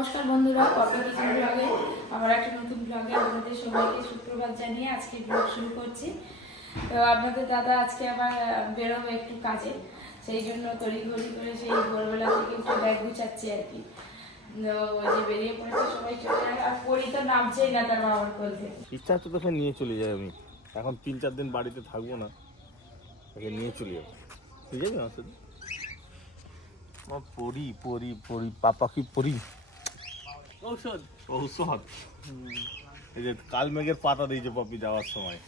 নমস্কার বন্ধুরা copy kitchen ব্লগে আমার একটা নতুন ব্লগে আপনাদের সবাইকে সুপ্রভাত জানিয়ে আজকে ব্লগ শুরু করছি। তো আপনাদের দাদা আজকে আবার বেরোবো একটু কাজে সেই জন্য তড়িঘড়ি করে সেই ভোরবেলা থেকে একটু ব্যাগ গুছাচ্ছি আর কি। ওই যে বেরিয়ে পড়েছে সবাই চলে আর পরি তো নামছেই না তার বাবার কোল ইচ্ছা হচ্ছে তোকে নিয়ে চলে যাই আমি। এখন তিন চার দিন বাড়িতে থাকব না তাকে নিয়ে চলে যাব। ঠিক আছে আমার পরি পরি পরি পাপা কি পরি। ঔষধ। ঔষধ? এই যে কাল মেঘের পাতা দিয়েছে পপি যাওয়ার সময়।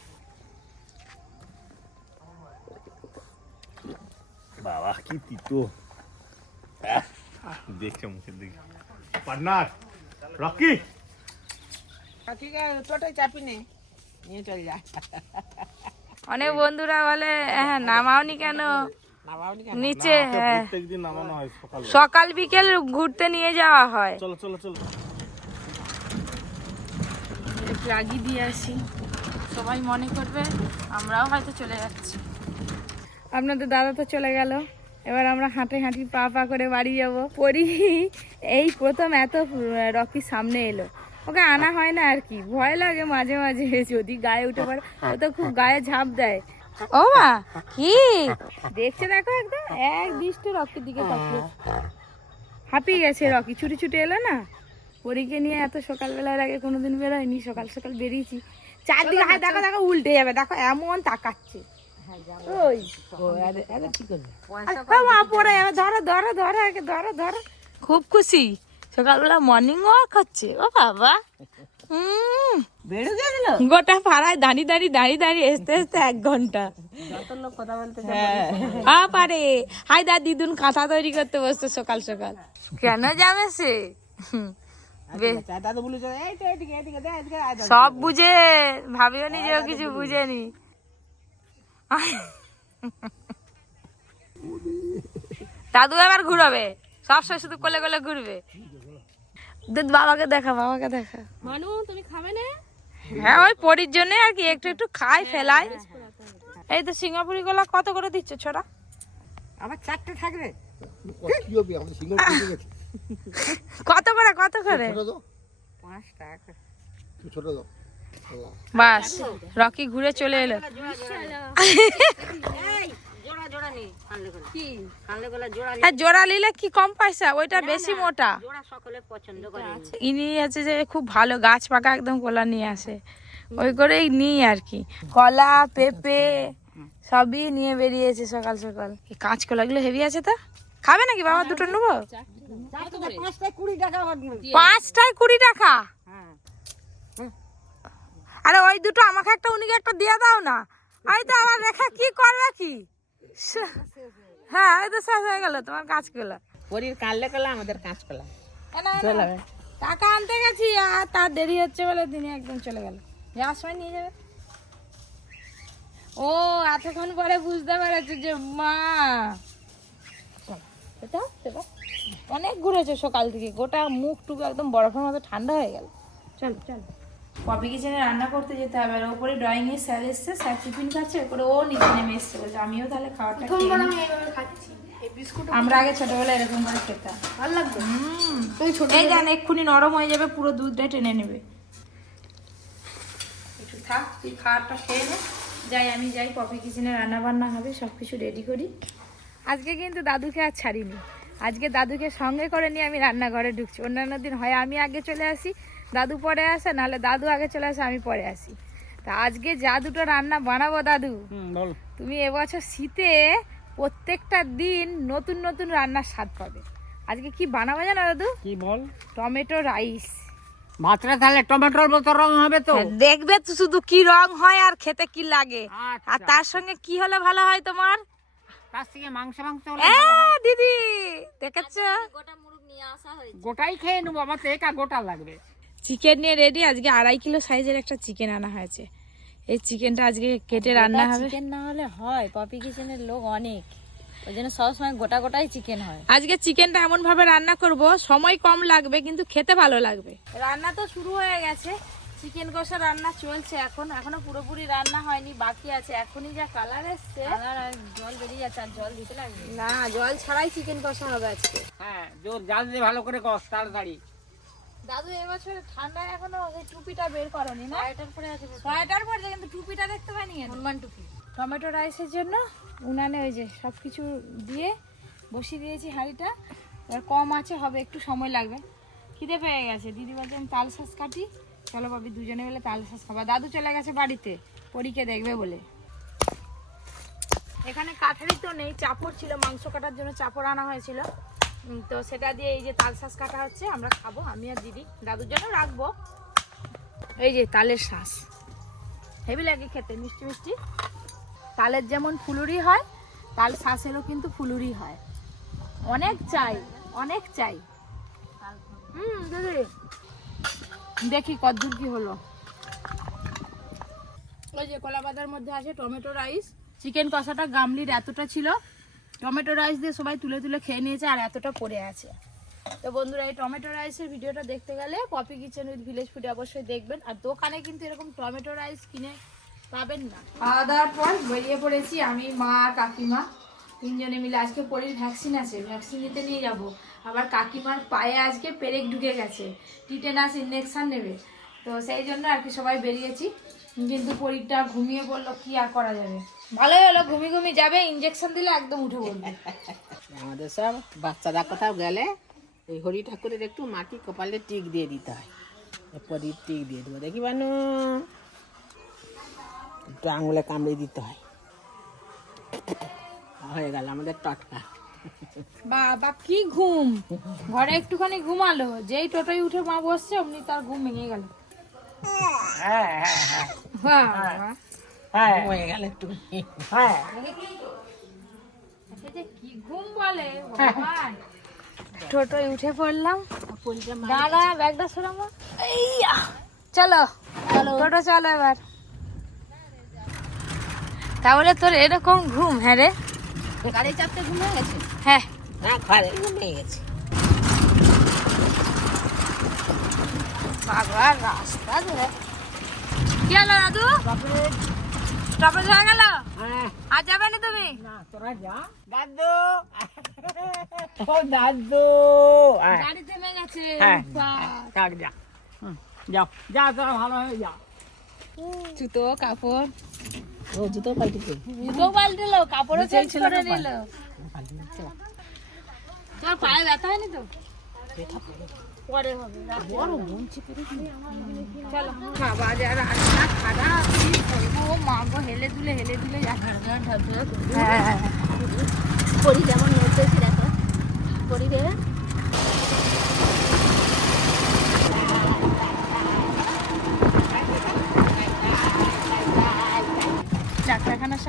বাবা কি তিতো। দেখছে মুখের দিকে। Partner Rocky. ঠিক টোটাই চাপি নেই নিয়ে চলে যা। অনেক বন্ধুরা বলে হ্যাঁ নামাওনি কেন? নিচে হ্যাঁ। প্রত্যেকদিন নামানো হয় সকাল। সকাল বিকেল ঘুরতে নিয়ে যাওয়া হয়। চলো চলো চলো। আগিয়ে দিয়ে আসি। সবাই মনে করবে আমরাও হয়তো চলে যাচ্ছি। আপনাদের দাদা তো চলে গেল। এবার আমরা হাঁটে হাঁটি পা পা করে বাড়ি যাব। পরি এই প্রথম এত রকি সামনে এলো। ওকে আনা হয় না আর কি ভয় লাগে মাঝে মাঝে যদি গায়ে উঠে পড়ে ও তো খুব গায়ে ঝাঁপ দেয়। ও মা কি? দেখছে দেখো একদম এক দৃষ্টি রকির দিকে তাকিয়ে। হাঁপিয়ে গেছে রকি ছুটি ছুটি এলো না? পরীকে নিয়ে এত সকালবেলার আগে কোনোদিন বেরোয়নি সকাল সকাল বেরিয়েছি। চারদিকে হাত দেখো দেখো উল্টে যাবে দেখো এমন তাকাচ্ছে। ওই। কি করবে? আর ও মা পড়ে যাবে ধরো ধরো ধরো ধরো ধরো। খুব খুশি। সকালবেলা মর্নিং ওয়াক হচ্ছে ও বাবা। গোটা পাড়ায় দাঁড়িয়ে দাঁড়িয়ে দাঁড়িয়ে দাঁড়িয়ে আসতে আসতে এক ঘণ্টা। যত কথা বলতে আ পারে। হাই দা দিদুন কাঁথা তৈরি করতে বসছে সকাল সকাল। কেন যাবে সে? সব বুঝে ভাবিও নি যে ও কিছু বুঝেনি দাদু এবার ঘুরবে সবসময় শুধু কোলে কোলে ঘুরবে। দুধ বাবাকে দেখা বাবাকে দেখা। মানু তুমি খাবে না? হ্যাঁ ওই পরির জন্য আর কি একটু একটু খাই ফেলাই। এই তো সিঙ্গাপুরি গোলা কত করে দিচ্ছ ছোড়া? আমার চারটে থাকবে। কি হবে? আমাদের গেছে। কত করে কত করে। বাস রকি ঘুরে চলে এলো। জোড়া জোড়া নেই কানলে গলা। কি? কানলে গলা জোড়া হ্যাঁ জোড়া নিলে কি কম পয়সা? ওইটা বেশি মোটা। জোড়া সকলে ইনি আছে যে খুব ভালো গাছ পাকা একদম কলা নিয়ে আসে। ওই করেই নিই আর কি। কলা পেঁপে সবই নিয়ে বেরিয়েছে সকাল সকাল। এই কাঁচ কলাগুলো হেভি আছে তো? খাবে নাকি বাবা? দুটো নেব? পাঁচটায় কুড়ি টাকা? আরে ওই দুটো আমাকে একটা উনিকে একটা দিয়ে দাও না। আমি তো আবার রেখা কি করবে কি? হ্যাঁ এই তো শেষ হয়ে গেল তোমার কাঁচগুলো পরির কানলে কলা আমাদের কাঁচ কলা টাকা আনতে গেছি আর তার দেরি হচ্ছে বলে দিনে একদম চলে গেল। যাওয়ার সময় নিয়ে যাবে। ও এতক্ষণ পরে বুঝতে পেরেছে যে মা। এটা। অনেক ঘুরেছে সকাল থেকে। গোটা মুখ টুক একদম বরফের মতো ঠান্ডা হয়ে গেল। চল চল। কপি কিচেনে রান্না করতে যেতে হবে। আর ওপরে ড্রয়িং এর স্যার এসছে স্যার টিফিন খাচ্ছে করে ও নিচে নেমে এসছে। বলছে আমিও তাহলে খাওয়াটা খেয়ে নিই। আমরা আগে ছোটবেলায় এরকম করে খেতাম। ভালো লাগতো এই জান এক্ষুনি নরম হয়ে যাবে পুরো দুধটা টেনে নেবে। একটু থাক তুই খাওয়ারটা খেয়ে নে। যাই আমি যাই কফি কিচেনে রান্না বান্না হবে সব কিছু রেডি করি। আজকে কিন্তু দাদুকে আর ছাড়িনি। আজকে দাদুকে সঙ্গে করে নিয়ে আমি রান্নাঘরে ঢুকছি। অন্যান্য দিন হয় আমি আগে চলে আসি দাদু পরে আসে নাহলে দাদু আগে চলে আসে আমি পরে আসি। তা আজকে যা দুটো রান্না বানাবো দাদু তুমি এবছর শীতে প্রত্যেকটা দিন নতুন নতুন রান্নার স্বাদ পাবে। আজকে কি বানাবো জানো দাদু? কি বল? Tomato rice. ভাতটা তাহলে টমেটোর মতো রং হবে তো? দেখবে তো শুধু কি রং হয় আর খেতে কি লাগে। আর আচ্ছা তার সঙ্গে কি হলে ভালো হয় তোমার? তার থেকে মাংস মাংস দিদি দেখেছ? গোটাই খেয়ে নেব আমার তো একা গোটা লাগবে। চিকেন নিয়ে রেডি আজকে আড়াই কিলো সাইজের একটা চিকেন আনা হয়েছে। এই চিকেনটা আজকে কেটে রান্না হবে। চিকেন না হলে হয় পপি কিচেনের লোক অনেক। ওই জন্য সবসময় গোটা গোটাই চিকেন হয়। আজকে চিকেনটা এমন ভাবে রান্না করব সময় কম লাগবে কিন্তু খেতে ভালো লাগবে। রান্না তো শুরু হয়ে গেছে। চিকেন কষা রান্না চলছে এখন। এখনও পুরোপুরি রান্না হয়নি বাকি আছে। এখনই যা কালার এসছে। জল বেরিয়ে যাচ্ছে আর জল দিতে লাগবে। না জল ছাড়াই চিকেন কষা হবে আজকে। হ্যাঁ জোর জাল দিয়ে ভালো করে কষ তাড়াতাড়ি। দাদু এবছর ঠান্ডায় এখনও ওই টুপিটা বের করনি না? এটার পরে আছে সোয়েটার পরছে কিন্তু টুপিটা দেখতে পাইনি? হনুমান টুপি। টমেটো রাইসের জন্য উনানে ওই যে সব কিছু দিয়ে বসিয়ে দিয়েছি হাঁড়িটা। এবার কম আছে হবে একটু সময় লাগবে। খিদে পেয়ে গেছে। দিদি বলছে আমি তাল শাঁস কাটি চলো ভাবি, দুজনে মিলে তাল শাঁস খাবা। দাদু চলে গেছে বাড়িতে, পরীকে দেখবে বলে। এখানে কাঠারি তো নেই, চাপড় ছিল, মাংস কাটার জন্য চাপড় আনা হয়েছিল। তো সেটা দিয়ে এই যে তাল শাঁস কাটা হচ্ছে, আমরা খাব, আমি আর দিদি। দাদুর জন্য রাখব। এই যে তালের শাঁস। হেভি লাগে খেতে, মিষ্টি মিষ্টি। তালের যেমন ফুলুরি হয়, তাল শাঁসেরও কিন্তু ফুলুরি হয়। অনেক চাই অনেক চাই। হুম, দিদি। দেখি কদ্দূর কি হলো। ওই যে কলা পাতার মধ্যে আছে টমেটো রাইস। চিকেন কষাটা গামলির এতটা ছিল। টমেটো রাইস দিয়ে সবাই তুলে তুলে খেয়ে নিয়েছে আর এতটা পড়ে আছে। তো বন্ধুরা এই টমেটো রাইসের ভিডিওটা দেখতে গেলে Popy kitchen with village food অবশ্যই দেখবেন। আর দোকানে কিন্তু এরকম টমেটো রাইস কিনে পাবেন না। খাওয়া দাওয়ার পর বেরিয়ে পড়েছি আমি মা আর কাকিমা। তিনজনে মিলে, আজকে পরির ভ্যাকসিন আছে ভ্যাকসিন নিতে নিয়ে যাব। আবার কাকিমার পায়ে আজকে পেরেক ঢুকে গেছে টিটেনাস ইঞ্জেকশন নেবে। তো সেই জন্য আর কি সবাই বেরিয়েছি। কিন্তু পরীরটা ঘুমিয়ে পড়ল, কি আর করা যাবে? ভালোই হলো, ঘুমি ঘুমি যাবে ইঞ্জেকশন দিলে একদম উঠে পড়বে। আমাদের সব বাচ্চারা কোথাও গেলে এই হরি ঠাকুরের একটু মাটি কপালে টিক দিয়ে দিতে হয়। এরপরই টিক দিয়ে দেবো। দেখি বানু, একটু আঙুলে কামড়ে দিতে হয়। হয়ে গেল আমাদের টটকা। বাবা কি ঘুম? ঘরে একটুখানি ঘুমালো। যেই টোটোয় উঠে মা বসছে অমনি তার ঘুম ভেঙে গেল। হ্যাঁ হয়ে গেল একটু। কি ঘুম বলে টোটোয় উঠে পড়লাম। দাঁড়া ব্যাগটা সরাবো? চলো। টোটো চলো এবার। তাহলে তোর এরকম ঘুম হ্যাঁ রে? গাড়ি চাপতে ঘুমিয়ে গেছে? হ্যাঁ। না ঘরে ঘুমিয়ে গেছে। রাস্তা ধরে। কি হলো দাদু তারপরে হয়ে গেল? হ্যাঁ। আর যাবে না তুমি? না তোরা যা। দাদু। ও দাদু। গাড়ি থেমে গেছে। হ্যাঁ। থাক যা। যাও যা তোরা ভালো হয়ে যা। জুতো কাপড়। ও জুতো পাল্টিতে। জুতো পাল্টেলো কাপড়ও চেঞ্জ করে নিল তোমার পায়ে ব্যথা হয়নি তো? পরে হবে বড় মঞ্চে চলো বাবা যা রাস্তা খারাপ কি করব ও মা গো হেলে দুলে হেলে দুলে যাচ্ছে হ্যাঁ পরি যেমন নড়তেছি দেখো। পরি রে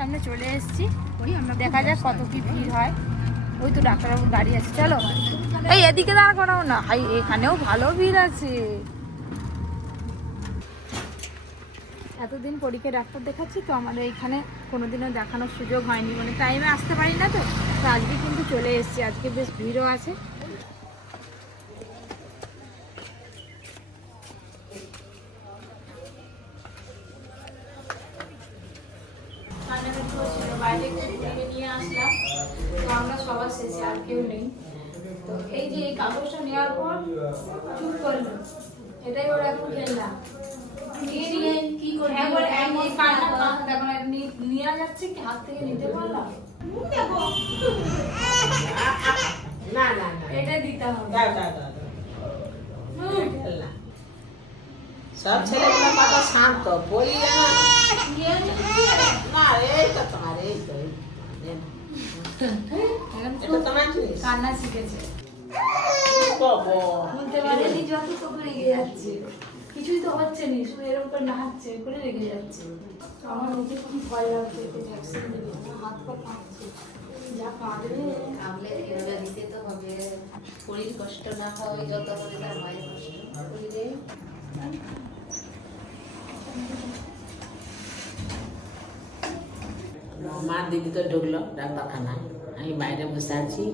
সামনে চলে এসেছি। দেখা যাক কত কি ভিড় হয়। ওই তো ডাক্তারবাবুর গাড়ি আছে। চলো। এই এদিকে দাঁড়া করাও না। হাই এখানেও ভালো ভিড় আছে। এতদিন পরীক্ষা ডাক্তার দেখাচ্ছি তো আমাদের এখানে কোনোদিনও দেখানোর সুযোগ হয়নি। মানে টাইমে আসতে পারি না তো। তো আজকে কিন্তু চলে এসেছি। আজকে বেশ ভিড়ও আছে কান্নাকাটিও ছিল বাইরে একটু ঘুরিয়ে নিয়ে আসলাম তো আমরা সবার শেষে আর কেউ নেই তো এই যে এই কাগজটা নেওয়ার পর চুপ করল এটাই ওরা এখন খেললাম কি করে একবার এমন কান্না কান্না দেখো না, নি- যাচ্ছে কি হাত থেকে নিতে পারলাম? না না না। এটা দিতে হবে। দাও দাও দাও সব ছেলেগুলো কত শান্ত বলি যেন না এই তো তোমার এই তো এটা তোমার জিনিস। কান্না শিখেছে। শুনতে পারেনি যত তত রেগে যাচ্ছে। কিছুই তো হচ্ছে না শুধু এরকম করে নাচছে করে রেগে যাচ্ছে। তো আমার নিজে খুব ভয় লাগছে এতে ভ্যাকসিন হাত পা কাঁপছে। যা কাঁদবে। কামলে এগুলো দিতে তো হবে। শরীর কষ্ট না হয় যত হবে তার মায়ের কষ্ট। শরীরে। মা দিদি তো ঢুকলো ডাক্তারখানায়। আমি বাইরে বসে আছি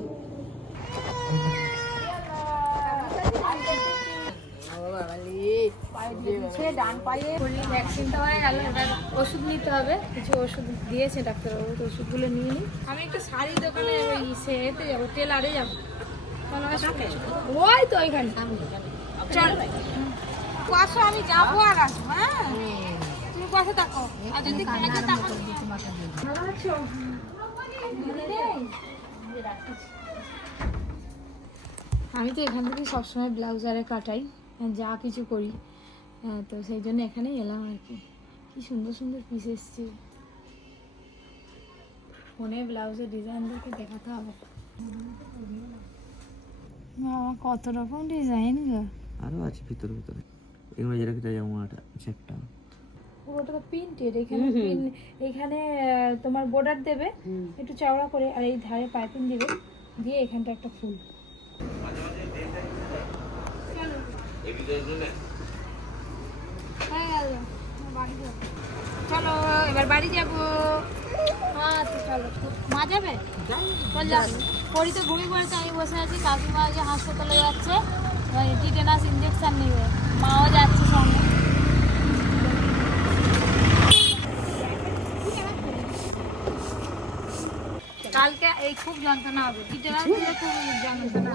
পায়ে দিয়ে দিচ্ছে, ডান পায়ে শরীর ভ্যাকসিনটা হয়ে গেল, এবার ওষুধ নিতে হবে। কিছু ওষুধ দিয়েছে ডাক্তারবাবু, তো ওষুধগুলো নিয়ে নিই আমি একটু শাড়ি দোকানে ওই সে এতে যাব, টেলারে যাব। ওই তো ওইখানে। চল। বসো, আমি যাব আর আসব হ্যাঁ? তুমি আমি তো এখান থেকে সবসময় ব্লাউজারে কাটাই, যা কিছু করি। হ্যাঁ, তো সেই জন্য এখানেই এলাম আর কি। কি সুন্দর সুন্দর পিস এসছে। ফোনে ব্লাউজের ডিজাইন দেখে দেখাতে হবে। বাবা কত রকম ডিজাইন গো। আরও আছে ভিতরে ভিতরে। এগুলো যেরকম যেমন একটা পুরোটা তো প্রিন্টেড এখানে pin- এখানে তোমার বর্ডার দেবে একটু চওড়া করে আর এই ধারে পাইপিং দিবে দিয়ে এখানটা একটা ফুল। চলো, এবার বাড়ি যাব। মা যাবে চল পরি তো ঘুমিয়ে পড়েছে, আমি বসে আছি, কাকিমা যে হাসপাতালে যাচ্ছে টিটেনাস ইঞ্জেকশন নেবে, মাও যাচ্ছে সঙ্গে। কালকে এই খুব যন্ত্রণা হবে টিটেনাস খুব যন্ত্রণা।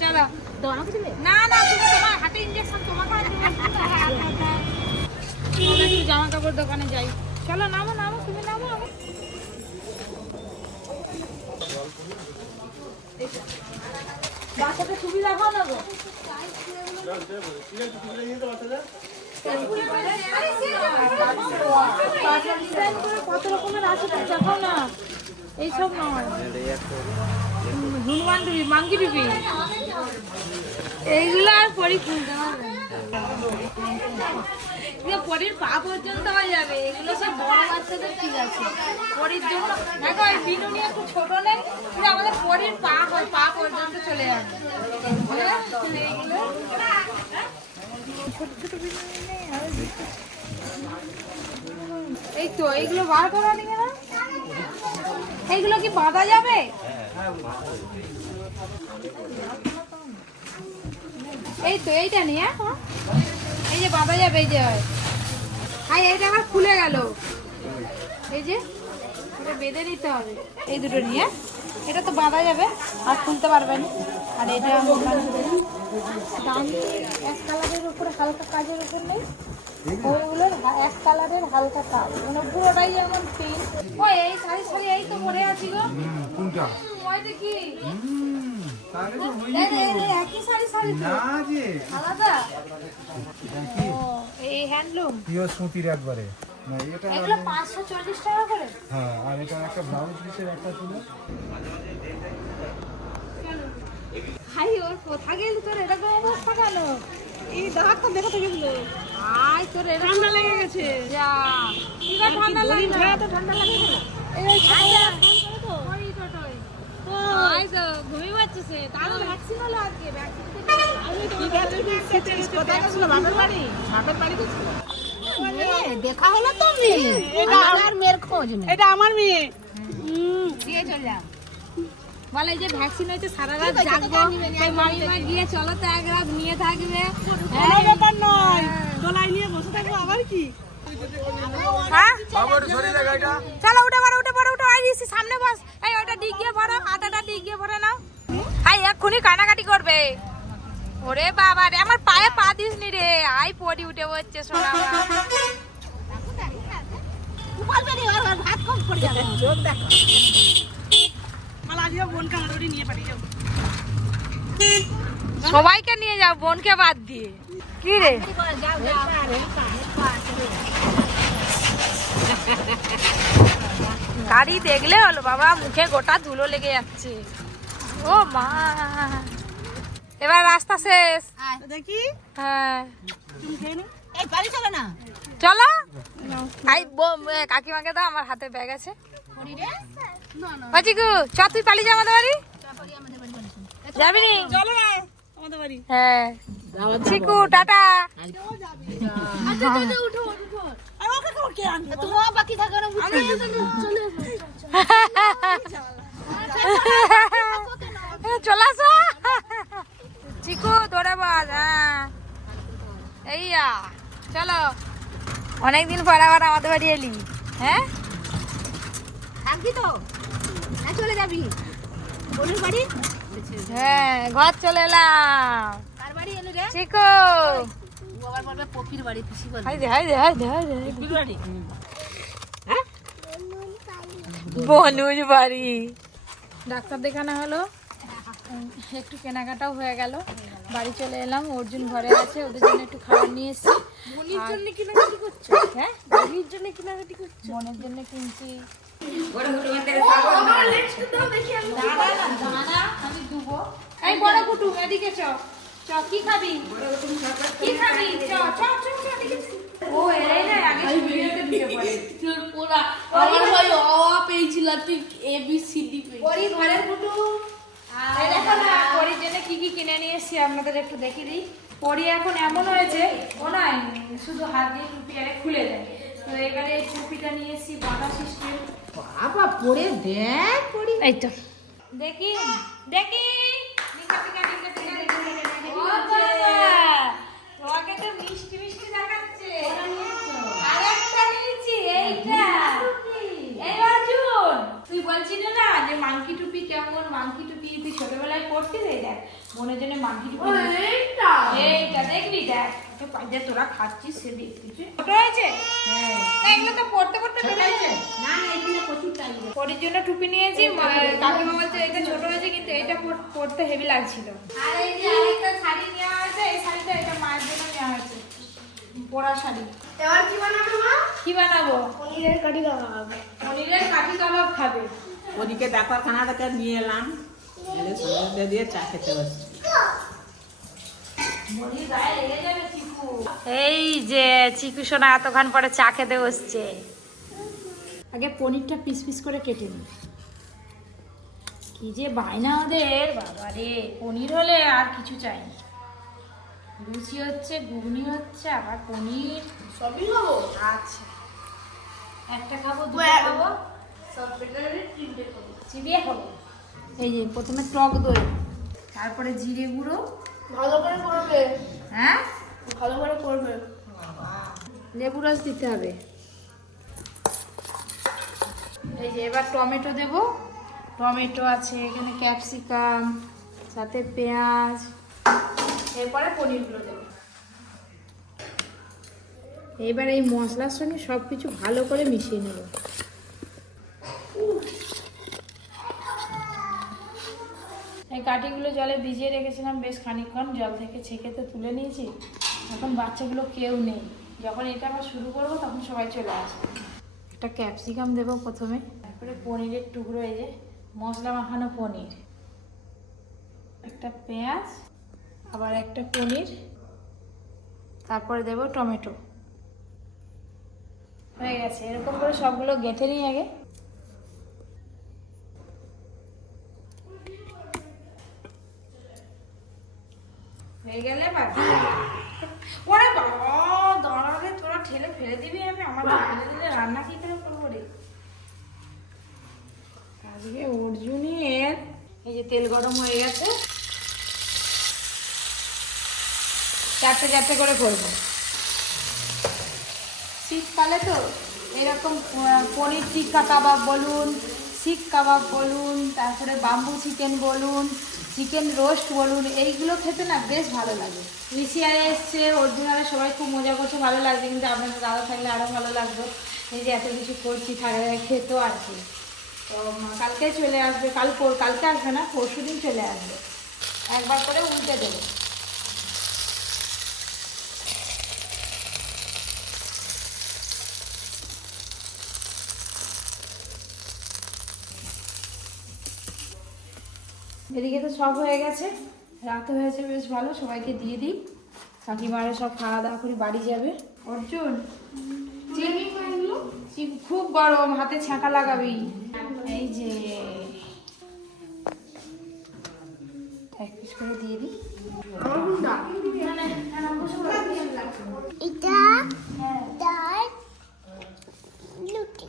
চলো। না না তুমি তোমার হাতে ইঞ্জেকশন তোমাকে একটু জামা কাপড় দোকানে যাই। চলো নামো নামো তুমি নামো আমি- বাচ্চাটা সুবিধা হয় না গো কত রকমের আছে তুমি দেখো না। এইসব নয়। হনুমান এইগুলো আর পরি খুলতে পা পর্যন্ত হয়ে যাবে। এগুলো ঠিক আছে। নেই আমাদের পা পা পর্যন্ত চলে যাবে। এই তো, এইগুলো বার করা নিয়ে না? এইগুলো কি বাঁধা যাবে? এই তো এইটা নিয়ে? এই যে বাঁধা যাবে, এই যে হাই, এইটা আবার খুলে গেল। এই যে, এটা বেঁধে নিতে হবে। এই দুটো নিয়ে। এটা তো বাঁধা যাবে, আর খুলতে পারবেন আর এটা দাম এক কালারের উপরে, হালকা কাজের উপর নেই। ওইগুলোর এক কালারের হালকা কাজ মানে পুরোটাই যেমন পিন ও এই শাড়ি শাড়ি এই তো পরে আছি গো। কোনটা? ওইটা কি এই, এই, এই, একই শাড়ি শাড়ি তো। আলাদা। ও এই হ্যান্ডলুম পিওর একবারে। এগুলো পাঁচশো চল্লিশ টাকা করে। হ্যাঁ আর এটা একটা ব্লাউজ পিসের একটা ছিল। হাই ওর কোথা গেল তোর? এরকম অবস্থা কেন এই দাঁতটা দেখো তো গেলো তোর ঠান্ডা লেগে গেছে। যা। ঠান্ডা লাগে তো। লাগে দেখা হলো তো মেয়ে। আর মেয়ের খোঁজ এটা আমার মেয়ে। দিয়ে চল যা। বলে যে ভ্যাকসিন হয়েছে সারা রাত জাগবো মামিমা গিয়ে চলো তো এক রাত নিয়ে থাকবে। ব্যাপার নয়। দোলাই নিয়ে বসে থাকব আবার কি? হ্যাঁ? চলো উঠে পড়ো উঠে পড়ো উঠে আই দিছি সামনে বস। এই ওটা ডিগিয়ে পড়ো হাতাটা ডিগিয়ে পড়ে নাও। হাই এক্ষুনি কানাকাটি করবে। ওরে বাবা রে আমার পায়ে পা দিস নি রে। আই পড়ি উঠে বসছে সোনা সবাইকে নিয়ে যাও বোনকে বাদ দিয়ে। কি রে? গাড়ি দেখলে হলো বাবা মুখে গোটা ধুলো লেগে যাচ্ছে। ও মা। এবার রাস্তা শেষ। দেখি। হ্যাঁ। এই না। চলো। কাকিমাকে দাও আমার হাতে ব্যাগ আছে। বাচিকু চ তুই পালিয়ে যা আমাদের বাড়ি। যাবি চলো না। আমাদের বাড়ি। হ্যাঁ। চিকু টাটা। তোমার বাকি থাকে না চলে আসো। চিকু দৌড়ে বল হ্যাঁ। এইয়া চলো। অনেকদিন পর আবার আমাদের বাড়ি এলি হ্যাঁ? থাকবি তো? হ্যাঁ চলে যাবি। বোনের বাড়ি? হ্যাঁ ঘর চলে এলাম। কার বাড়ি এলি রে? চিকো। ও আবার বলবে পপির বাড়ি পিসি বলবে হাই দে হাই দে হাই দে হাই দে। পপির বাড়ি? বনুজ বাড়ি। ডাক্তার দেখানো হলো। একটু কেনাকাটাও হয়ে গেল। বাড়ি চলে এলাম অর্জুন ঘরে আছে ওদের জন্য একটু খাবার নিয়ে এসেছি। মনির জন্য কেনাকাটি করছ? হ্যাঁ? মনির জন্য কেনাকাটি করছ? মনের জন্য কিনছি। আমি দুবো। এই বড় কুটুম এদিকে চ। চ কি খাবি? কি খাবি? চ চ চ চ এদিকে ও এলাই না আগে ভিডিওতে ঢুকে পড়ে আমার ভাই অ পেয়েছিল তুই এ বি সি ডি পরি ঘরের কুটুম এই দেখো না পরির জন্য কি কি কিনে নিয়ে এসেছি আপনাদের একটু দেখিয়ে দিই। পরি এখন এমন হয়েছে ও না শুধু হাত দিয়ে টুপি আরে খুলে দেয়। তো এবারে টুপিটা নিয়ে এসেছি বাঁধা সিস্টেম। বাবা পড়ে দেখ পড়ি। এই তো। দেখি দেখি। তোমাকে তো মিষ্টি মিষ্টি দেখাচ্ছে। আরেকটা নিয়েছি এইটা। এই অর্জুন। তুই বলছিলি না যে মাংকি টুপি কেমন মাংকি টুপি তুই ছোটবেলায় পড়তিস এই দেখ মনের জন্য মাংকি টুপি এইটা। এইটা দেখবি দেখ তো তোরা খাচ্ছিস সে দেখছিস ছোট হয়েছে? হ্যাঁ। এগুলো তো পড়তে পড়তে না না এখানে প্রচুর টাইম পরির জন্য টুপি নিয়েছি মা- কাকিমা বলছে এটা ছোট হয়েছে কিন্তু এটা পরতে হেভি লাগছিল। আর এই যে আরেকটা শাড়ি নেওয়া হয়েছে এই শাড়িটা এটা মায়ের জন্য নেওয়া হয়েছে। পরা শাড়ি। এবার কি বানাবে মা? কি বানাবো? পনিরের কাঠি কাবাব পনিরের কাঠি কাবাব খাবে। ওদিকে ডাক্তারখানা থেকে নিয়ে এলাম। এলে সঙ্গে দিয়ে চা খেতে বসছি এই যে চিকু সোনা এতক্ষণ পরে চা খেতে বসছে। আগে পনিরটা পিস পিস করে কেটে নি। কি যে বায়না ওদের বাবা রে পনির হলে আর কিছু চাই না। লুচি হচ্ছে ঘুগনি হচ্ছে আবার পনির। সবই খাব? আচ্ছা। একটা খাব দুটো খাব। সব পেটারে তিনটে খাব। চিবিয়ে খাব। এই যে প্রথমে টক দই তারপরে জিরে গুঁড়ো। ভালো করে করবে? হ্যাঁ? ভালো করে করবে। লেবু রস দিতে হবে। এই যে এবার টমেটো দেব। টমেটো আছে এখানে ক্যাপসিকাম সাথে পেঁয়াজ। এরপরে পনিরগুলো দেবো। এবার এই মশলার সঙ্গে সব কিছু ভালো করে মিশিয়ে নেব। এই কাঠিগুলো জলে ভিজিয়ে রেখেছিলাম বেশ খানিকক্ষণ জল থেকে ছেঁকে তো তুলে নিয়েছি। এখন বাচ্চাগুলো কেউ নেই। যখন এটা আবার শুরু করব তখন সবাই চলে আসবে। একটা ক্যাপসিকাম দেবো প্রথমে। তারপরে পনিরের টুকরো এই যে মশলা মাখানো পনির। একটা পেঁয়াজ আবার একটা পনির, তারপরে দেবো টমেটো। হয়ে গেছে, এরকম করে সবগুলো গেঁথে নিই আগে। হয়ে গেলে তোরা ঠেলে ফেলে দিবি আমি, আমার দিলে রান্না কি করে এই যে তেল গরম হয়ে গেছে। চারটে চারটে করে করব। শীতকালে তো এরকম পনির টিক্কা কাবাব বলুন শিক কাবাব বলুন, তারপরে বাম্বু চিকেন বলুন চিকেন রোস্ট বলুন, এইগুলো খেতে না বেশ ভালো লাগে। রিসিয়ারে এসছে অর্জুনারে সবাই খুব মজা করছে, ভালো লাগছে, কিন্তু আপনাদের দাদা থাকলে আরও ভালো লাগতো। এই যে এত কিছু করছি থাকা খেতো আর কি। তো কালকে চলে আসবে, কাল কালকে আসবে না পরশু দিন চলে আসবে। একবার করে উল্টে দেবো। এদিকে তো সব হয়ে গেছে। রাত হয়েছে বেশ ভালো সবাইকে দিয়ে দিই। কাকিমারা সব খাওয়া দাওয়া করে বাড়ি যাবে। অর্জুন খুব গরম হাতে ছাঁকা লাগাবি। এই যে এক পিস করে দিয়ে দিই। এটা ডাল লুটি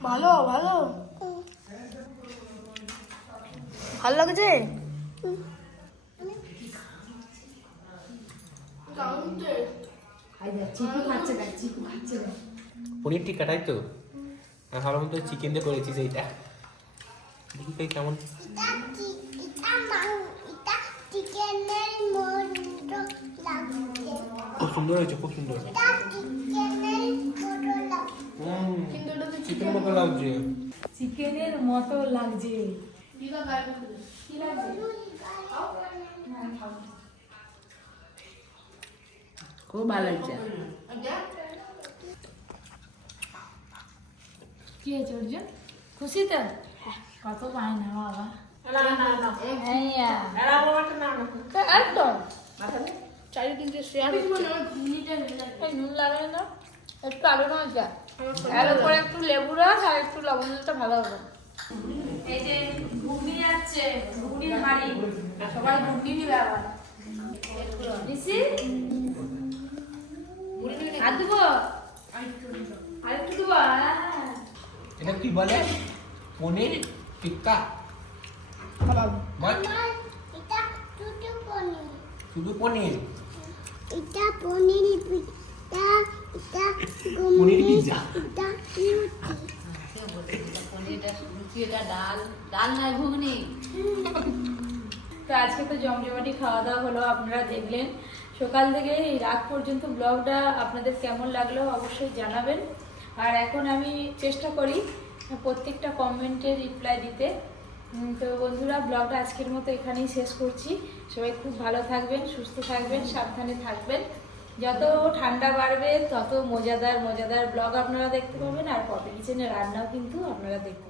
ভালো ভালো। ভালো লাগছে? পনির টিক্কা তাই তো? ভালো মতো চিকেন দিয়ে করেছিস এইটা দেখি কেমন। খুব সুন্দর হয়েছে খুব সুন্দর এটা চিকেনের মতো লাগছে হুম কিন্তু এটা তো চিকেন। মতো লাগছে। চিকেনের মতো লাগছে। দিদা গায়ে কি লাগছে? খুব ভালো হয়েছে। কি হয়েছে অর্জুন? খুশি তো কত পায় না বাবা। হ্যাঁ। একদম চারি তিনটে শেয়ার নুন না। একটু না যা। এর উপরে একটু লেবু রস আর একটু লবণ দিতে ভালো হবে। এই যে ঘুগনি যাচ্ছে ঘুগনির হাঁড়ি। সবাই ঘুগনি নিবে আবার। আর দেবো? আর একটু দেবো এটা কি বলে? পনির টিক্কা। বল। পনির। শুধু পনির? এটা পনির এটা পনির এটা ডাল। ডাল নয় ঘুগনি? তো আজকে তো জমজমাটি খাওয়া দাওয়া হলো, আপনারা দেখলেন। সকাল থেকে রাত পর্যন্ত ব্লগটা আপনাদের কেমন লাগল অবশ্যই জানাবেন। আর এখন আমি চেষ্টা করি প্রত্যেকটা কমেন্টে রিপ্লাই দিতে। তো বন্ধুরা, ব্লগটা আজকের মতো এখানেই শেষ করছি। সবাই খুব ভালো থাকবেন, সুস্থ থাকবেন, সাবধানে থাকবেন। যত ঠান্ডা বাড়বে, তত মজাদার মজাদার ব্লগ আপনারা দেখতে পাবেন, আর পপি কিচেনের রান্নাও কিন্তু আপনারা দেখতে